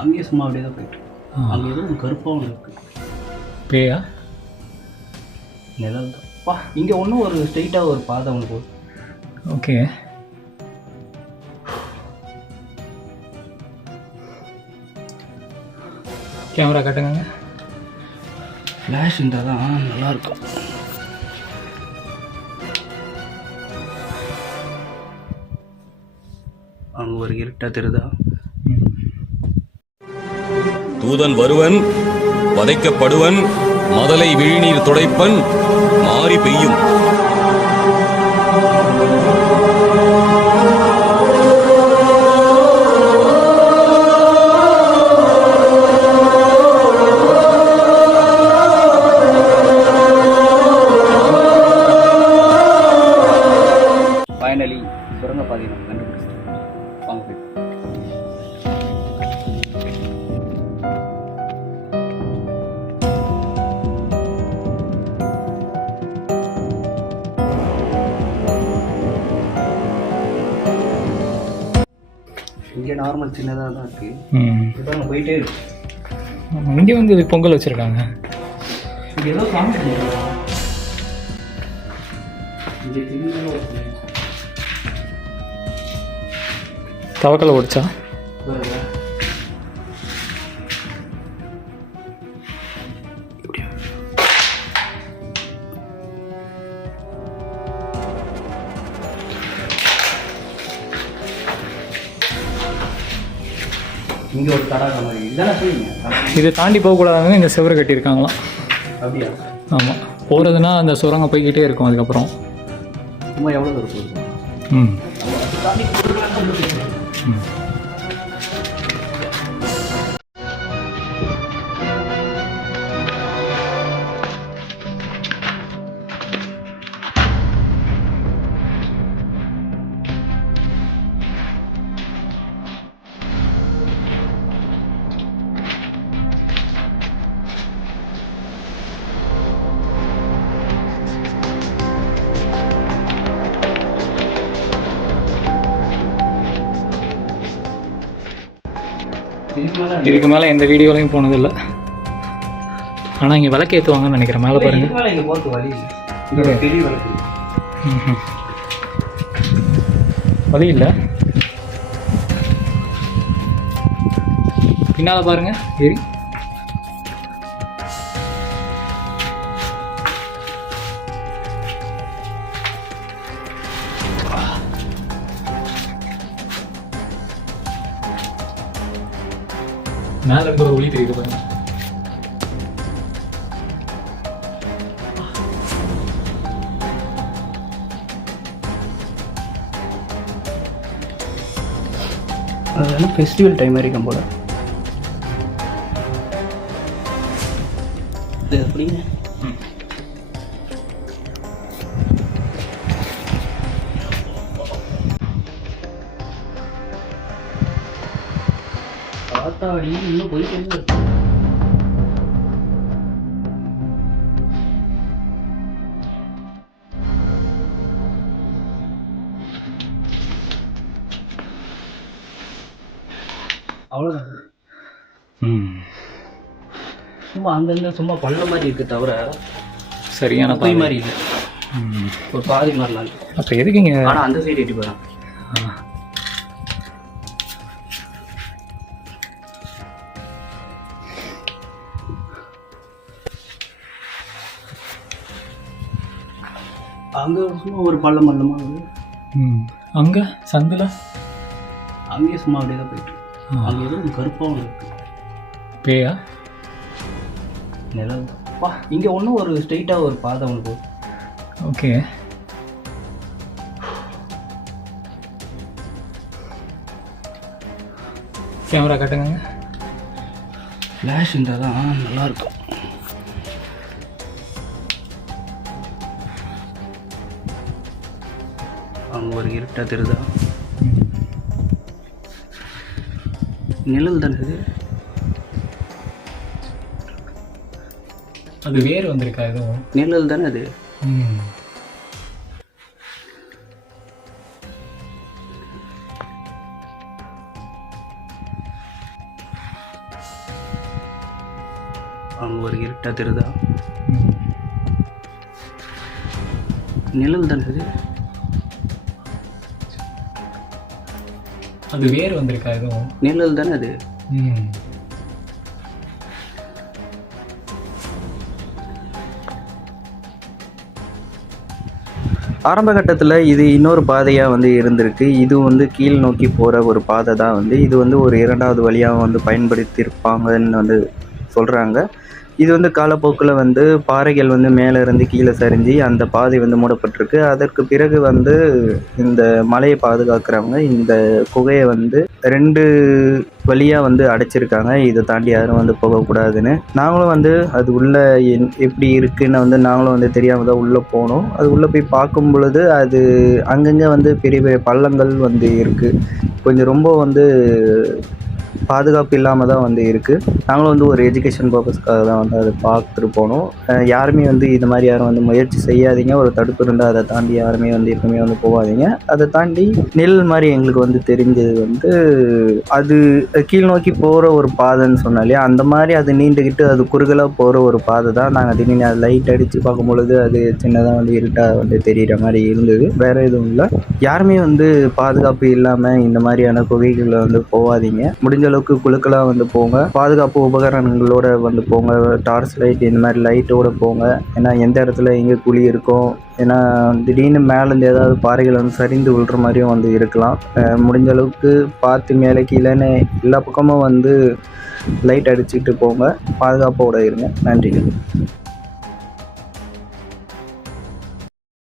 அங்கேயே சும்மா அப்படியே தான் போயிட்டு அங்கே ஏதோ ஒரு கருப்பாக ஒன்று இருக்குது. பேயா? நிழல் தான். வா, இங்கே ஒன்றும் ஒரு ஸ்ட்ரெயிட்டாக ஒரு பாதை ஒன்று போகுது. ஓகே. கேமரா காட்டுங்க. ஃப்ளாஷ் இருந்தால் தான் நல்லாயிருக்கும். அங்கே ஒரு இருட்டாக தெரியுதா? தூதன் வருவன், வதைக்கப்படுவன், மதலை விழிநீர் துடைப்பன், மாறி பெய்யும். ஃபைனலி சுரங்கப்பாதை நம்ம கண்டுபிடிச்சிட்டோம். வாங்க போய் இங்கே நார்மல் சின்னதாக தான் இருக்குது. இப்போ நம்ம போயிட்டே இருக்கு. இங்கே வந்து இது பொங்கல் வச்சுருக்காங்க. இங்கே ஏதோ காமிச்சு இங்கே சின்னதாக தவக்கலை ஓடிச்சா? இங்கே ஒரு தடாக மாதிரி இதெல்லாம் சொல்லுங்க. இதை தாண்டி போகக்கூடாதுன்னு இந்த செவரு கட்டியிருக்காங்களாம். அப்படியா? ஆமாம். போகிறதுனா அந்த சுரங்கம் போய்கிட்டே இருக்கும். அதுக்கப்புறம் சும்மா எவ்வளோ தூரம் போகுது? ம் ம் இதுக்கு மேலே எந்த வீடியோலையும் போனதில்லை. ஆனால் இங்கே விளக்கு ஏற்றுவாங்கன்னு நினைக்கிறேன். மேலே பாருங்கள். வழி இல்லை. பின்னால் பாருங்க ஏரி. மேலே இருந்து ஒரு ஒளி தெரியுது பாருங்க. அதெல்லாம் ஃபெஸ்டிவல் டைம் வரைக்கும் போல. இது எப்படிங்க? பார்த்தாடி இன்னும் போயிட்டு இருக்கு. அவ்வளோதான். சும்மா அங்கங்க சும்மா பள்ள மாதிரி இருக்கு தவிர சரியான போய் மாதிரி இல்லை. ஒரு பாதி மாதிரிலாம் இருக்கு. அப்போ எதுக்குங்க? ஆனால் அந்த சைடு எட்டி போகிறான். அங்கே சும்மா ஒரு பள்ளம் பள்ளமாக அங்கே சந்தில் அங்கேயே சும்மா அப்படியே தான் போயிட்டு அங்கே ஏதோ ஒரு கருப்பாக ஒன்று இருக்குது. பேயா? நிழல் தான். வா, இங்கே ஒன்றும் ஒரு ஸ்ட்ரெயிட்டாக ஒரு பாதை ஒன்று போகுது. ஓகே. கேமரா காட்டுங்க. ஃப்ளாஷ் இருந்தால் தான் நல்லாயிருக்கும். அங்கே ஒரு இருட்டாக தெரியுதா? நிழல் தானே இது? அது வேறு வந்திருக்கா எதுவும்? நிழல் தானே அது? அங்கே ஒரு இருட்டாக தெரியுதா? நிழல் தானே இது? அது வேறு வந்திருக்கா எதுவும்? நிழல் தானே அது? ஆரம்ப கட்டத்தில் இது இன்னொரு பாதையாக வந்து இருந்திருக்கு. இது வந்து கீழ் நோக்கி போகிற ஒரு பாதை தான் வந்து இது வந்து ஒரு 2வது வழியாக வந்து பயன்படுத்தியிருப்பாங்கன்னு வந்து சொல்கிறாங்க. இது வந்து காலப்போக்கில் வந்து பாறைகள் வந்து மேலே இருந்து கீழே சரிஞ்சு அந்த பாதை வந்து மூடப்பட்டிருக்கு. அதற்கு பிறகு வந்து இந்த மலையை பாதுகாக்கிறவங்க இந்த குகையை வந்து 2 வழியாக வந்து அடைச்சிருக்காங்க. இதை தாண்டி யாரும் வந்து போகக்கூடாதுன்னு. நாங்களும் வந்து அது உள்ளே எப்படி இருக்குன்னு வந்து நாங்களும் வந்து தெரியாமல் தான் உள்ளே போனோம். அது உள்ளே போய் பார்க்கும் பொழுது அது அங்கங்கே வந்து பெரிய பெரிய பள்ளங்கள் வந்து இருக்குது. கொஞ்சம் ரொம்ப வந்து பாதுகாப்பு இல்லாமல் தான் வந்து இருக்குது. நாங்களும் வந்து ஒரு எஜுகேஷன் பர்பஸ்க்காக தான் வந்து அதை பார்த்துட்டு போனோம். யாருமே வந்து இது மாதிரி யாரும் வந்து முயற்சி செய்யாதீங்க. ஒரு தடுப்பு இருந்தால் அதை தாண்டி யாருமே வந்து எப்பவுமே வந்து போகாதீங்க. அதை தாண்டி நெல் மாதிரி எங்களுக்கு வந்து தெரிஞ்சது வந்து அது கீழ் நோக்கி போகிற ஒரு பாதைன்னு சொன்னா இல்லையா, அந்த மாதிரி அது நீண்டுக்கிட்டு அது குறுகலாக போகிற ஒரு பாதை தான். நாங்கள் திடீர்னு அது லைட் அடித்து பார்க்கும் பொழுது அது சின்னதாக வந்து இருட்டாக வந்து தெரிகிற மாதிரி இருந்தது. வேறு எதுவும் இல்லை. யாருமே வந்து பாதுகாப்பு இல்லாமல் இந்த மாதிரியான குகைகளில் வந்து போகாதீங்க. முடிஞ்ச அளவுக்கு குழுக்களாக வந்து போங்க. பாதுகாப்பு உபகரணங்களோட வந்து போங்க. டார்ச் லைட் இந்த மாதிரி லைட்டோட போங்க. ஏன்னா எந்த இடத்துல எங்கே குழி இருக்கும், ஏன்னா திடீர்னு மேலேருந்து ஏதாவது பாறைகள் வந்து சரிந்து விழுற மாதிரியும் வந்து இருக்கலாம். முடிஞ்ச அளவுக்கு பார்த்து மேலே கீழேன்னு எல்லா பக்கமும் வந்து லைட் அடிச்சுட்டு போங்க. பாதுகாப்போடு இருங்க. நன்றிகள்.